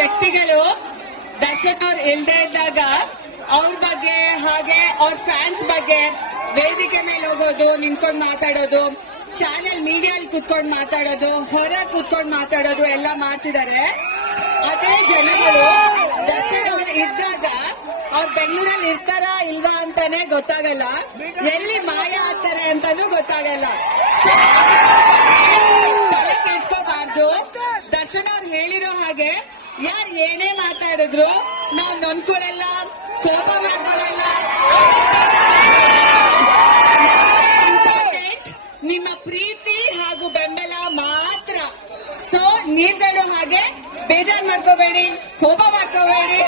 ವ್ಯಕ್ತಿಗಳು ದರ್ಶನ್ ಅವ್ರು ಇದ್ದಾಗ ಅವ್ರ ಬಗ್ಗೆ ಹಾಗೆ ಅವ್ರ ಫ್ಯಾನ್ಸ್ ಬಗ್ಗೆ ವೇದಿಕೆ ಮೇಲೆ ಹೋಗೋದು, ನಿಂತ್ಕೊಂಡು ಮಾತಾಡೋದು ಚಾನೆಲ್ ಮೀಡಿಯಲ್ಲಿ ಕುತ್ಕೊಂಡು ಮಾತಾಡೋದು ಹೊರ ಕೂತ್ಕೊಂಡು ಮಾತಾಡೋದು ಎಲ್ಲ ಮಾಡ್ತಿದ್ದಾರೆ ಅದೇ ಜನಗಳು ದರ್ಶನ್ ಅವ್ರು ಇದ್ದಾಗ ಅವ್ರು ಬೆಂಗಳೂರಲ್ಲಿ ಇರ್ತಾರಾ ಇಲ್ವಾ ಅಂತಾನೆ ಗೊತ್ತಾಗಲ್ಲ. ಎಲ್ಲಿ ಮಾಯ ಆಗ್ತಾರೆ ಅಂತಾನೂ ಗೊತ್ತಾಗಲ್ಲ. ತಲೆ ದರ್ಶನ್ ಹೇಳಿರೋ ಹಾಗೆ ಯಾರು ಏನೇ ಮಾತಾಡಿದ್ರು ನಾವು ನೊಂದ್ಕೊಳ್ಳಲ್ಲ ಕೋಪ ಮಾಡ್ಕೊಳ್ಳಲ್ಲ ಇಂಪಾರ್ಟೆಂಟ್ ನಿಮ್ಮ ಪ್ರೀತಿ ಹಾಗೂ ಬೆಂಬಲ ಮಾತ್ರ. ಸೊ ನೀವುಗಳು ಹಾಗೆ ಬೇಜಾರ್ ಮಾಡ್ಕೋಬೇಡಿ, ಕೋಪ ಮಾಡ್ಕೋಬೇಡಿ.